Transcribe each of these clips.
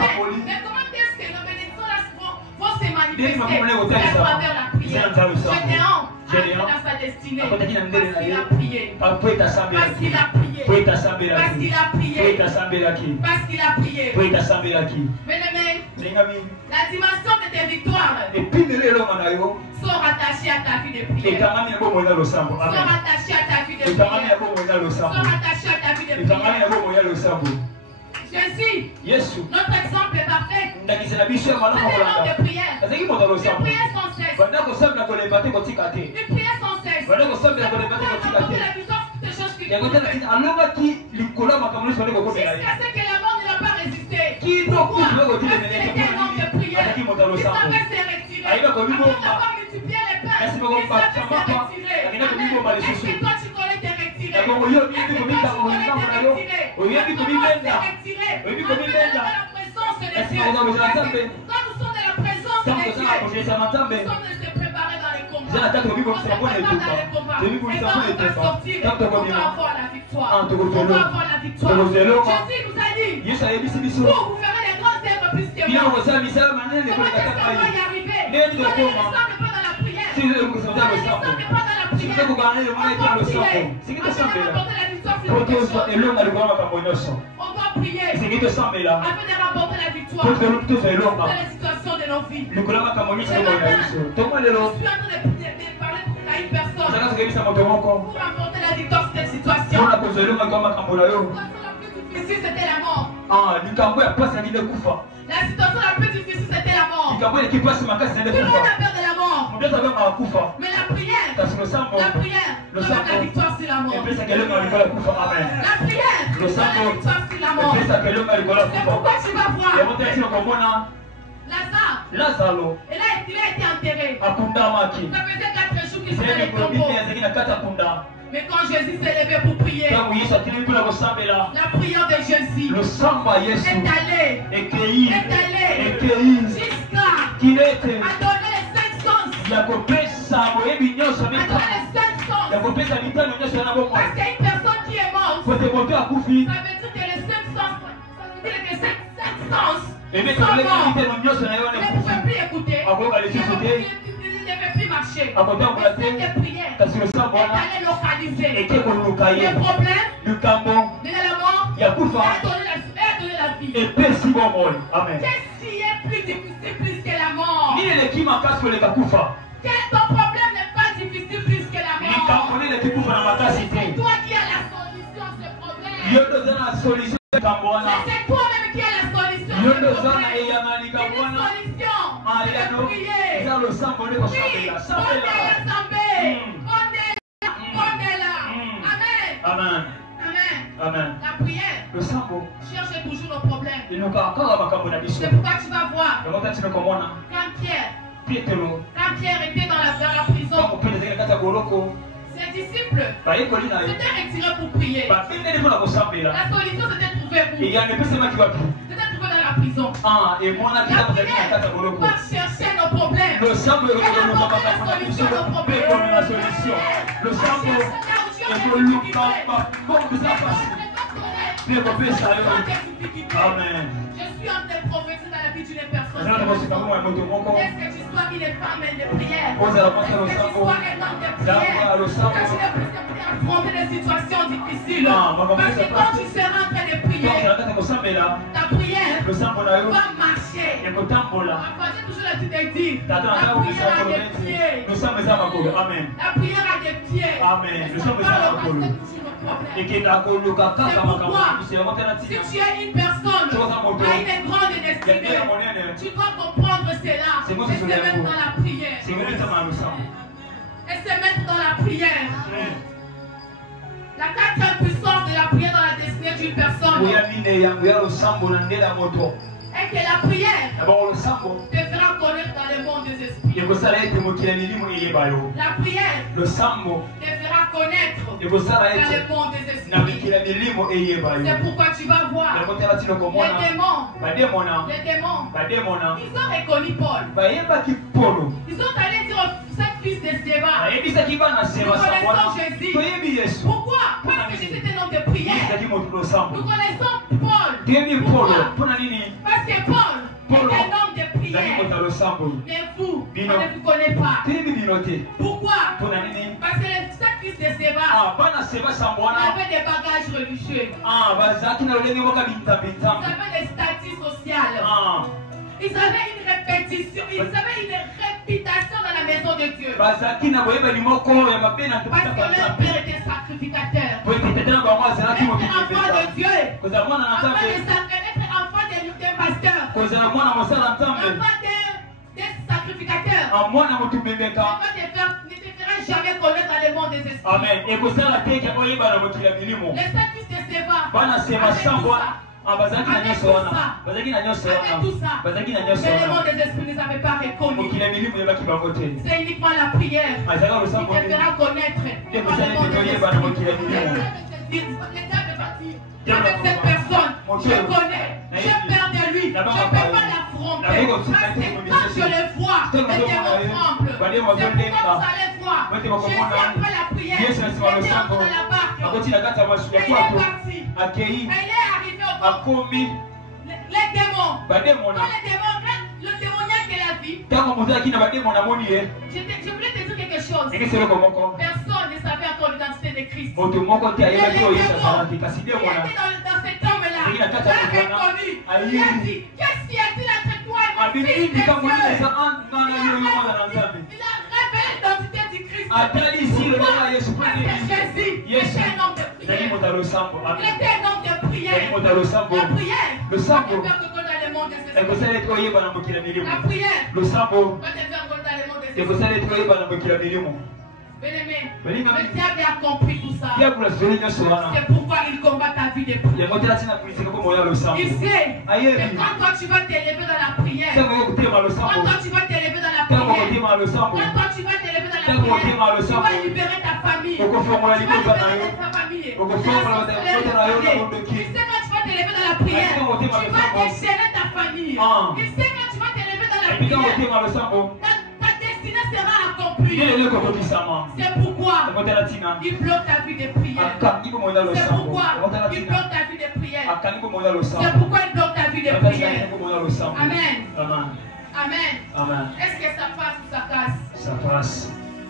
Mais comment est-ce que la bénédiction vont se manifester à travers la prière? Gédéon dans sa destinée. Parce qu'il a prié. Parce qu'il a prié. Parce qu'il a prié. Parce qu'il a prié. Bien-aimé, la dimension de tes victoires sont rattachées à ta vie de prière. Sont rattachées à ta vie de prière. Sont rattachées à ta vie de prière. Jésus, notre exemple est parfait. C'est un homme de prière. Il priait sans cesse. Il priait sans cesse. Jusqu'à ce que la mort ne l'a pas résisté. Pourquoi? Parce qu'il était un homme de prière. Il savait se retirer. Après avoir multiplié les pains, il savait se retirer. Est-ce que toi tu connais te retirer? Est-ce que toi tu connais te retirer? Quand nous sommes dans la présence de Dieu, quand nous sommes dans la présence de Dieu, nous sommes de se préparer dans les combats. On se prépare dans les combats. Et quand on va sortir, on va avoir la victoire. On va avoir la victoire. Jésus nous a dit, vous ferez les grandes œuvres plus que moi. Comment est-ce qu'on va y arriver? Si on ne descend pas dans la prière, si on ne descend pas dans la prière, on va prier. Afin d'apporter la victoire sur les personnes. On va prier afin de rapporter la victoire dans les situations de nos vies. Je suis en train de parler à une personne pour rapporter la victoire sur des situations. La situation la plus difficile, c'était la mort. La situation la plus difficile, c'était la mort. Tout le monde a peur de la mort. Mais la prière donne la victoire sur la mort. La prière donne la victoire sur la mort. C'est pourquoi tu vas voir Lazare. Et là, il a été enterré. Ça faisait 4 jours qu'il était dans le tombeau. Mais quand Jésus s'est levé pour prier, la prière de Jésus est allée jusqu'à donner les 5 sens. A donner les 5 sens. Parce qu'une personne qui est morte, ça veut dire que les 5 sens, ça veut dire que 5 sens sont morts. Il ne pouvait plus écouter. Il ne devait plus marcher. Mais cette prière est allée localiser les problèmes de la mort et a donné la vie. Qu'est-ce qui est plus difficile plus que la mort? Ton problème n'est pas difficile plus que la mort. C'est toi qui as la solution à ce problème. C'est toi-même qui as la solution. Il y a une solution. C'est de prier. Oui, on est là. Amen. Amen. La prière cherche toujours nos problèmes. C'est pourquoi tu vas voir quand Pierre était dans la prison, ses disciples s'étaient retirés pour prier. La solution s'était trouvée où? C'était trouvé dans la prison. La prière va chercher nos problèmes. Elle apporte la solution à nos problèmes. Amen. Je suis en train de prophétiser dans la vie d'une personne. Est-ce que tu sois une femme de prière? Est-ce que tu sois un homme de prière? Que tu ne puisses plus affronter des situations difficiles. Parce que quand tu seras en train de prier, ta prière va marcher. J'ai toujours l'habitude de dire, la prière a des pieds. La prière a des pieds. Amen. C'est pourquoi, si tu es une personne à une grande destinée, tu dois comprendre cela et se mettre dans la prière. Et se mettre dans la prière. La quatrième puissance de la prière dans la destinée d'une personne est que la prière te fera connaître dans le monde des esprits. La prière te fera connaître dans le monde des esprits. C'est pourquoi tu vas voir les démons, ils ont reconnu Paul. Ils sont allés dire au 5 fils de Séba, nous connaissons Jésus. Pourquoi? Parce que Jésus était un homme de prière. Nous connaissons Paul. Pourquoi? Parce que Paul Mais vous, on ne vous connaît pas. Pourquoi? Parce que le sacrifice de Séba, il avait des bagages religieux. Ils avaient des statuts sociaux. Ils avaient une répétition, ils avaient une réputation dans la maison de Dieu. Parce que leur père était sacrificateur. Être enfant de Dieu. Être enfant d'un pasteur. Enfant d'un sacrificateur. Ne te fera jamais connaître dans le monde des esprits. Amen. Le sacrifice de Séba. Avec tout ça, mais le monde des esprits ne les avait pas reconnus. C'est uniquement la prière qui te fera connaître dans le monde des esprits. Avec cette personne, je connais, j'ai peur de lui, je ne peux pas l'affronter. Parce que quand je le vois, les démons tremblent. C'est pourquoi vous allez voir. Jésus, après la prière, il était dans la barque. Il est parti. Il est arrivé au bord. Les démons. Quand les démons, le démoniaque de la vie. Je voulais te dire quelque chose. Personne ne savait encore l'identité de Christ. Les démons, il était dans cet homme-là. Il a reconnu. Il a dit, qu'est-ce qui a-t-il entre toi et mon fils de Dieu? Il a révélé l'identité du Christ. Parce que Jésus était un homme de prière. Il était un homme de prière. La prière. Le sang. La prière. Bien-aimé, le diable a compris tout ça. C'est pourquoi il combat ta vie de prière. Il sait que quand toi tu vas t'élever dans la prière, quand toi tu vas t'élever dans la prière, quand toi tu vas t'élever dans la prière, tu vas libérer ta famille. Tu vas libérer ta famille. Il sait quand tu vas t'élever dans la prière, tu vas déchaîner ta famille. Il sait quand tu vas t'élever dans la prière, ta destinée sera accomplie. C'est pourquoi il bloque ta vie de prière. C'est pourquoi il bloque ta vie de prière. C'est pourquoi il bloque ta vie de prière. Amen. Amen. Est-ce que ça passe ou ça casse? Ça passe.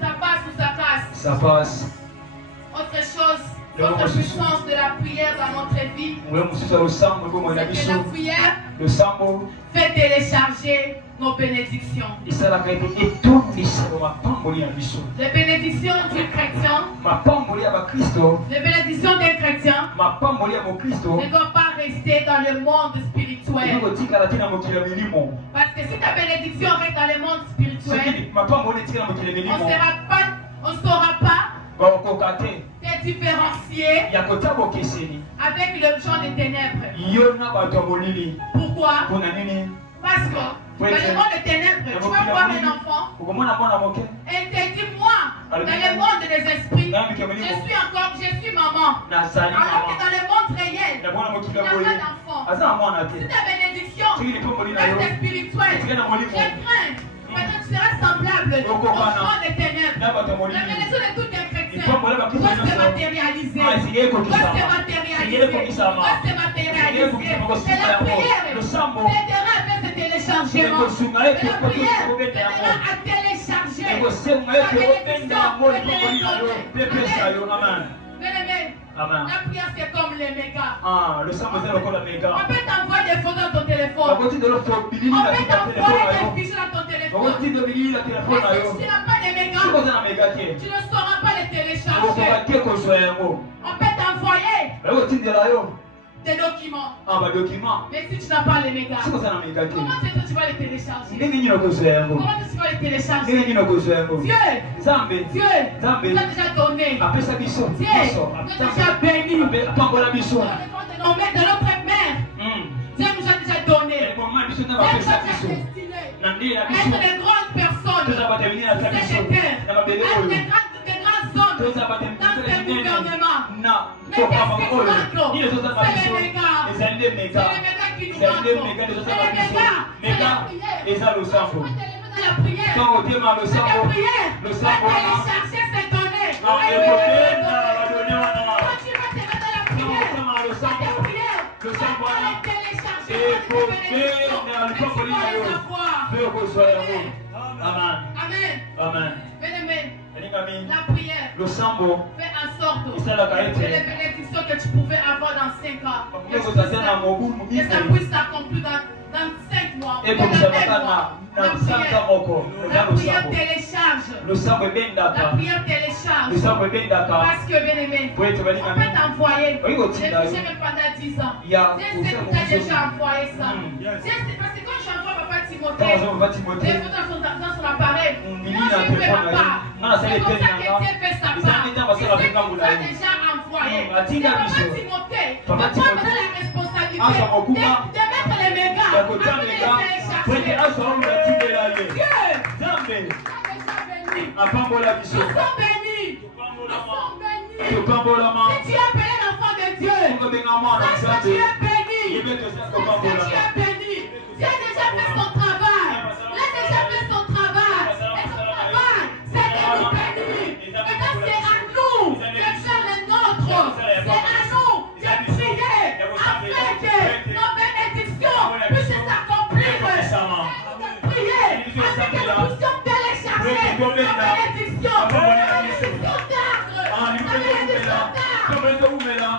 Ça passe ou ça casse? Ça passe. Autre chose, l'autre puissance de la prière dans notre vie, c'est que la prière fait télécharger nos bénédictions. Les bénédictions du chrétien, les bénédictions d'un chrétien ne doivent pas rester dans le monde spirituel. Parce que si ta bénédiction reste dans le monde spirituel, on ne saura pas te différencier avec le genre des ténèbres. Pourquoi? Parce que dans le monde des ténèbres, tu vas voir un enfant et te dit, moi, dans le monde des esprits, je suis maman. Alors que dans le monde réel, il n'y a pas d'enfant. Si ta bénédiction reste spirituelle, je crains. Maintenant, tu seras semblable au monde des ténèbres. La bénédiction de tout un chrétien doit se matérialiser. Et la prière t'aidera à faire ce téléchargement. Et la prière t'aidera à télécharger la bénédiction. Bien-aimé, la prière c'est comme les mégas. On peut t'envoyer des photos dans ton téléphone. On peut t'envoyer des fichiers dans ton téléphone. Et si tu n'as pas de mégas, tu ne sauras pas les télécharger. On peut t'envoyer des documents. Mais si tu n'as pas les mégas, comment tu vas les télécharger? Comment tu vas les télécharger? Dieu nous a déjà donné. Dieu nous a déjà béni. De notre mère. Dieu nous a déjà donné. Dieu nous a déjà destiné. Être des grandes personnes. Cette terre. Être des grands hommes dans ce gouvernement. Mais qu'est-ce qui nous manque? C'est les mégas. C'est les mégas qui nous manquent. C'est les mégas. C'est la prière. Quand tu es dans la prière, le sang va télécharger ces données. Quand tu vas te mettre dans la prière, le sang va les télécharger. Amen. Amen. La prière Le sambo fait en sorte que les bénédictions que tu pouvais avoir dans 5 ans, que ça puisse s'accomplir dans 5 mois. Et comme ça va dans 5 ans encore. La prière télécharge. Le sambo est bien d'accord. La prière télécharge. Le sambo est bien d'accord. Parce que bien aimé, on peut t'envoyer les fichiers même pendant 10 ans. Tu as déjà envoyé ça. Parce que quand j'envoie Papa Timothée, les photos sont dans son appareil. Moi je ne fais pas part. C'est comme ça que Dieu fait sa part. Tu as déjà envoyé. C'est Papa Timothée. Mais toi maintenant la responsabilité de mettre les mégas afin de les télécharger. Dieu. Nous sommes bénis. Si tu es appelé l'enfant de Dieu, sache que tu es béni. Tu as déjà fait son travail. Il a déjà fait son travail. Et son travail, c'est de nous bénir. Maintenant, c'est à nous de faire le nôtre. C'est à nous de prier afin que nos bénédictions puissent s'accomplir. Prier afin que nous puissions télécharger nos bénédictions.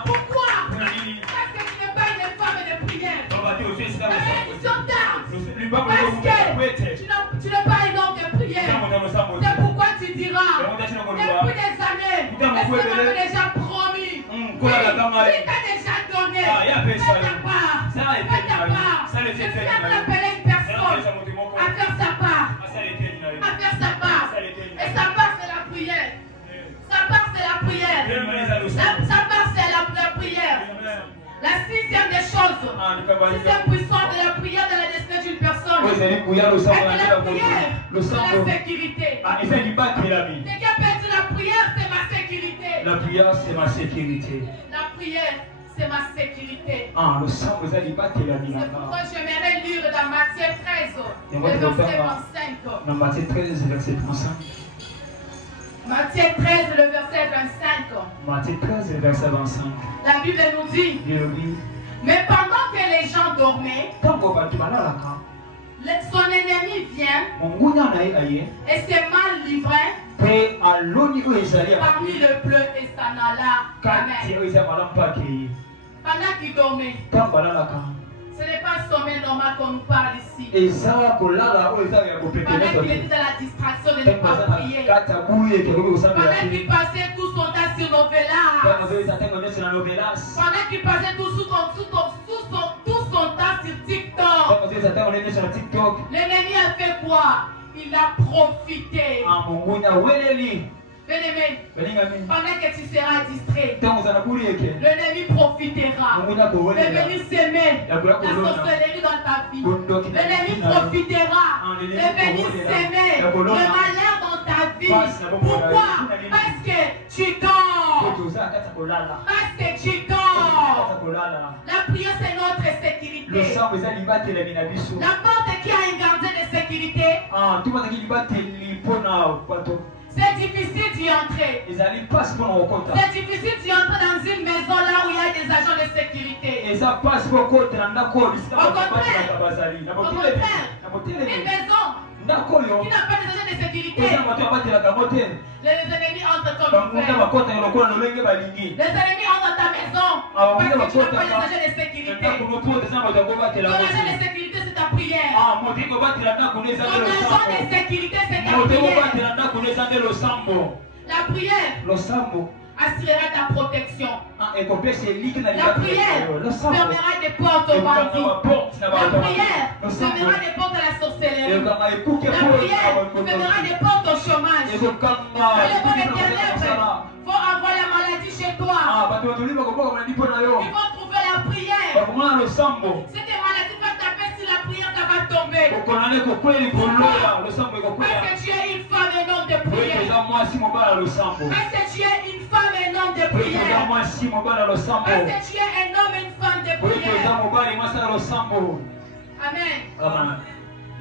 Pourquoi? Parce que tu n'es pas une femme de prière. La bénédiction tarde. Parce que tu n'es pas un homme de prière. C'est pourquoi tu diras, depuis des années, est-ce que m'avait déjà promis? Oui, tu as déjà donné. Fais ta part. Fais ta part. Je suis en train d'appeler une personne à faire sa part. À faire sa part. Et sa part, c'est la prière. Sa part, c'est la prière. Sa part, c'est la prière. La sixième des choses, sixième puissance de la prière dans la destinée d'une personne, est que la prière, c'est la sécurité. Quelqu'un peut dire la prière, c'est ma sécurité. La prière, c'est ma sécurité. La prière, c'est ma sécurité. Le sang, vous allez battre la vie. C'est pourquoi j'aimerais lire dans Matthieu 13, le verset 25. Dans Matthieu 13, verset 35. Matthieu 13, le verset 25. Matthieu 13, verset 25. La Bible nous dit, mais pendant que les gens dormaient, son ennemi vient et s'est mal livré parmi le bleu et s'en alla. Amen. Pendant qu'il dormait. Ce n'est pas un sommeil normal qu'on nous parle ici. Pendant qu'il était dans la distraction de ne pas prier. Pendant qu'il passait tout son temps sur Novelas. Pendant qu'il passait tout son temps sur TikTok. L'ennemi a fait quoi? Il a profité. Bien-aimé, pendant que tu seras distrait, l'ennemi profitera. L'ennemi s'aimer la sorcellerie dans ta vie. L'ennemi profitera. L'ennemi s'aimer le malheur dans ta vie. Pourquoi? Parce que tu dors. Parce que tu dors. La prière, c'est notre sécurité. La porte qui a un gardien de sécurité, c'est difficile d'y entrer. C'est difficile d'y entrer dans une maison là où il y a des agents de sécurité. Au contraire, une maison qui n'a pas des agents de sécurité, les ennemis entrent comme ils veulent. Les ennemis entrent dans ta maison parce que tu n'as pas des agents de sécurité. Ton agent de sécurité, c'est ta prière. Ton agent de sécurité, c'est ta prière. La prière assurera ta protection. La prière fermera des portes aux bandits. La prière fermera des portes à la sorcellerie. La prière fermera des portes au chômage. Les bonnes ténèbres vont avoir la maladie chez toi. Ils vont trouver la prière. Si tes maladies vont taper sur la prière, ça va tomber. Pourquoi? Parce que tu es une femme et un homme de prière. Parce que tu es une femme et un homme de prière. Parce que tu es un homme et une femme de prière. Amen.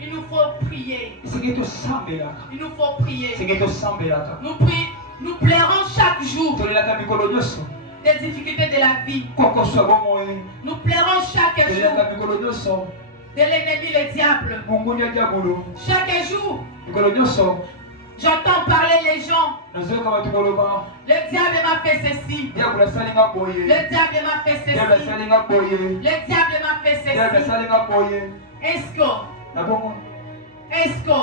Il nous faut prier. Il nous faut prier. Nous plairons chaque jour. des difficultés de la vie. Nous pleurons chaque jour de l'ennemi, le diable. Chaque jour, j'entends parler les gens. Le diable m'a fait ceci. Le diable m'a fait ceci. Le diable m'a fait ceci. Est-ce que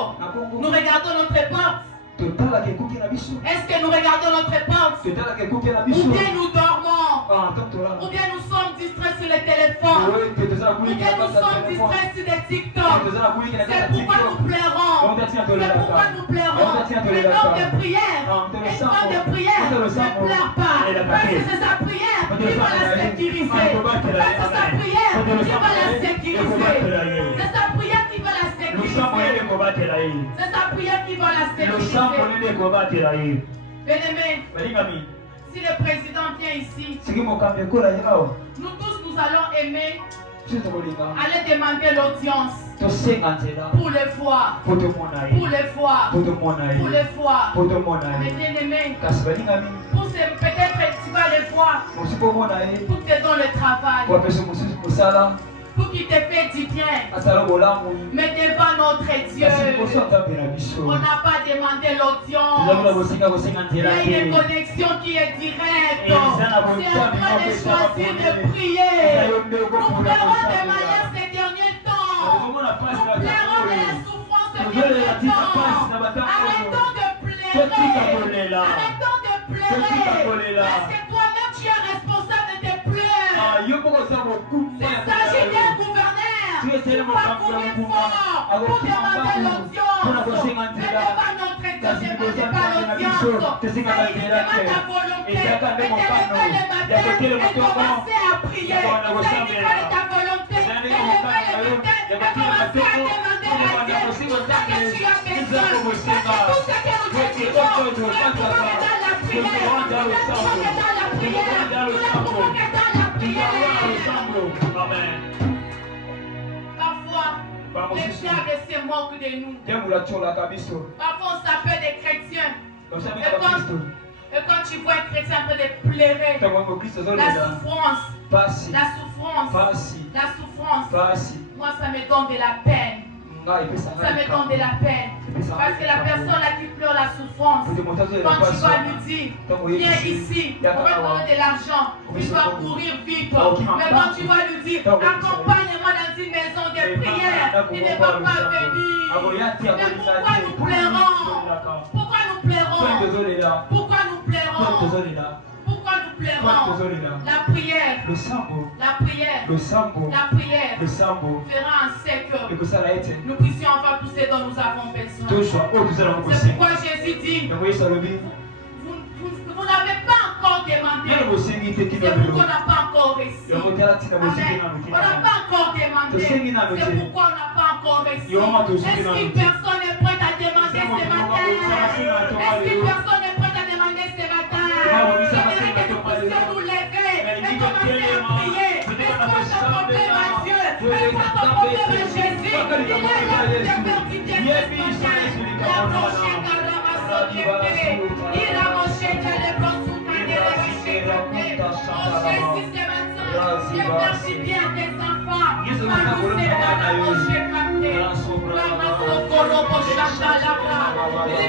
nous regardons notre porte? Est-ce que nous regardons notre porte? Ou bien nous dormons? Ou bien nous sommes distraits sur le téléphone? Ou bien nous sommes distraits sur des TikTok? C'est pourquoi nous pleurons. C'est pourquoi nous pleurons. Les temps de prière, ne pleure pas. Parce que c'est sa prière qui va la sécuriser. Parce que c'est sa prière qui va la sécuriser. C'est sa prière qui va la sécuriser. C'est sa prière qui va la sécuriser. Bien-aimé, si le président vient ici, nous tous nous allons aimer aller demander l'audience pour le voir, pour le voir, pour le voir. Mais bien-aimé, peut-être tu vas le voir pour te donner le travail, pour qu'il te fait du bien. Mais devant notre Dieu, on n'a pas demandé l'audience. Il y a une connexion qui est directe. C'est en train de choisir de prier. Nous pleurons de manière ces derniers temps. Nous pleurons de la souffrance ces derniers temps. Arrêtons de pleurer. Arrêtons de pleurer. Parce que toi-même tu es responsable de tes pleurs. Il s'agit d'un gouverneur qui va courir fort pour demander l'audience. Mais devant notre Dieu, je ne demande pas l'audience. Mais il demande ta volonté. Mais de lever le matin et commencer à prier. Ça indique ta volonté. De lever le matin et commencer à demander à Dieu tout ce que tu as besoin. Parce que tout ce que nous te disons, nous ne pouvons que dans la prière. Nous ne pouvons que dans la prière. Nous ne pouvons que dans la prière. Amen. Parfois, les diables se moquent de nous. Parfois, on s'appelle des chrétiens. Et quand tu vois un chrétien en train de pleurer, la souffrance, moi ça me donne de la peine. Ça me donne de la peine. Parce que la personne là qui pleure la souffrance, quand tu vas lui dire, viens ici, on va te donner de l'argent, il va courir vite. Mais quand tu vas lui dire, accompagne-moi dans une maison de prière, il ne va pas venir. Mais pourquoi nous pleurons? Pourquoi nous pleurons? Pourquoi nous pleurons? Pourquoi nous pleurons? La prière, fera en sorte que nous puissions avoir tout ce dont nous avons besoin. C'est pourquoi Jésus dit, vous n'avez pas encore demandé. C'est pourquoi on n'a pas encore reçu. Amen. On n'a pas encore demandé. C'est pourquoi on n'a pas encore reçu. Est-ce qu'une personne est prête à demander ce matin? Est-ce qu'une personne est prête à demander ce matin? J'aimerais que nous puissions nous lever et commencer à prier. Est-ce qu'on s'accomplit à Dieu? Est-ce qu'on s'accomplit à Jésus? Il est là pour te faire du bien ce matin. La prochaine merci bien tes enfants.